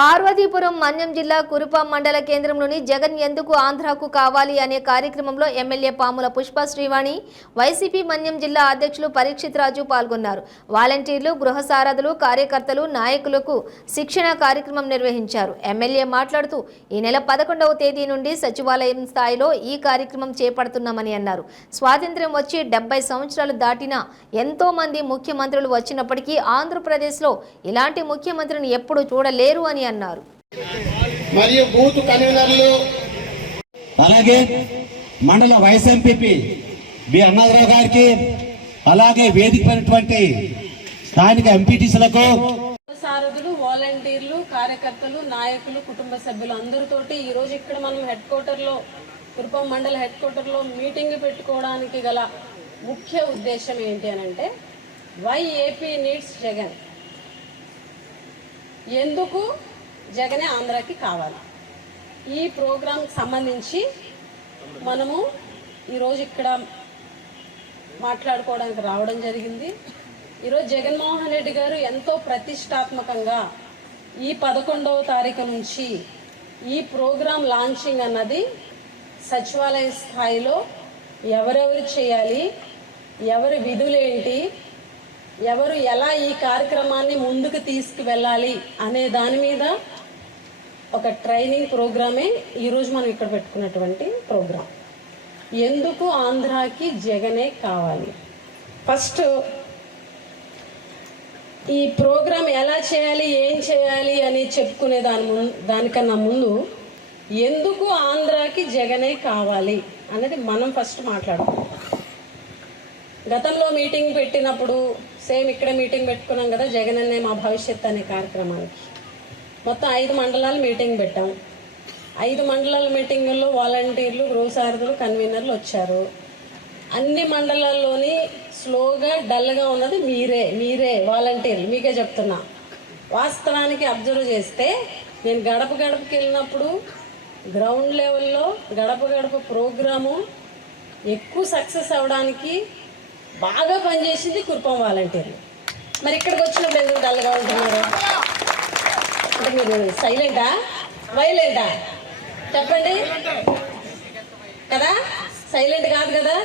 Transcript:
పార్వతీపురం మన్యం జిల్లా కురుపాం మండల కేంద్రంలోని జగన్ ఎందుకు ఆంధ్రాకు కావాలి అనే కార్యక్రమంలో ఎమ్మెల్యే పాముల పుష్ప శ్రీవాణి, వైసీపీ మన్యం జిల్లా అధ్యక్షులు పరీక్షిత్ రాజు పాల్గొన్నారు. వాలంటీర్లు, గృహ సారథులు, కార్యకర్తలు, నాయకులకు శిక్షణ కార్యక్రమం నిర్వహించారు. ఎమ్మెల్యే మాట్లాడుతూ ఈ నెల 11వ తేదీ నుండి సచివాలయం స్థాయిలో ఈ కార్యక్రమం చేపడుతున్నామని అన్నారు. స్వాతంత్ర్యం వచ్చి 70 సంవత్సరాలు దాటినా ఎంతో మంది ముఖ్యమంత్రులు వచ్చినప్పటికీ ఆంధ్రప్రదేశ్లో ఇలాంటి ముఖ్యమంత్రిని ఎప్పుడు చూడలేరు అని అన్నారు. మరియు బూత్ కన్వీనర్లు, అలాగే మండల వైస్ ఎంపీపీ బి అన్నారావు గారికి, అలాగే వేదికైనటువంటి స్థానిక ఎంపీటీసీలకు, సారథులు, వాలంటీర్లు, కార్యకర్తలు, నాయకులు, కుటుంబ సభ్యులు అందరితోటి ఈరోజు ఇక్కడ మనం హెడ్ క్వార్టర్లో, కురుపాం మండల హెడ్ క్వార్టర్లో మీటింగ్ పెట్టుకోవడానికి గల ముఖ్య ఉద్దేశం ఏంటి అని అంటే, వై ఏపీ నీడ్స్ జగన్, ఎందుకు జగనే ఆంధ్రాకి కావాలి. ఈ ప్రోగ్రాంకి సంబంధించి మనము ఈరోజు ఇక్కడ మాట్లాడుకోవడానికి రావడం జరిగింది. ఈరోజు జగన్మోహన్ రెడ్డి గారు ఎంతో ప్రతిష్టాత్మకంగా ఈ 11వ తారీఖు నుంచి ఈ ప్రోగ్రాం లాంచింగ్ అన్నది సచివాలయ స్థాయిలో ఎవరెవరు చేయాలి, ఎవరి విధులేంటి, ఎవరు ఎలా ఈ కార్యక్రమాన్ని ముందుకు తీసుకువెళ్ళాలి అనే దాని మీద ఒక ట్రైనింగ్ ప్రోగ్రామే ఈరోజు మనం ఇక్కడ పెట్టుకున్నటువంటి ప్రోగ్రాం. ఎందుకు ఆంధ్రాకి జగనే కావాలి. ఫస్ట్ ఈ ప్రోగ్రాం ఎలా చేయాలి, ఏం చేయాలి అని చెప్పుకునే దానికన్నా ముందు ఎందుకు ఆంధ్రాకి జగనే కావాలి అనేది మనం ఫస్ట్ మాట్లాడుకుంటాం. గతంలో మీటింగ్ పెట్టినప్పుడు సేమ్ ఇక్కడ మీటింగ్ పెట్టుకున్నాం కదా, జగన్ అనే మా భవిష్యత్ అనే కార్యక్రమానికి మొత్తం 5 మండలాలు మీటింగ్ పెట్టాం. 5 మండలాల మీటింగుల్లో వాలంటీర్లు, గృహసారథులు, కన్వీనర్లు వచ్చారు. అన్ని మండలాల్లోని స్లోగా డల్గా ఉన్నది మీరే వాలంటీర్లు, మీకే చెప్తున్నా. వాస్తవానికి అబ్జర్వ్ చేస్తే నేను గడపకి వెళ్ళినప్పుడు గ్రౌండ్ లెవెల్లో గడప ప్రోగ్రాము ఎక్కువ సక్సెస్ అవ్వడానికి బాగా పనిచేసింది కురుపాం వాలంటీర్లు. మరి ఇక్కడికి వచ్చినప్పుడు ఎందుకు డల్గా ఉంటున్నారు అంటే, మీరు సైలెంటా వైలెంటా చెప్పండి కదా? సైలెంట్ కాదు కదా.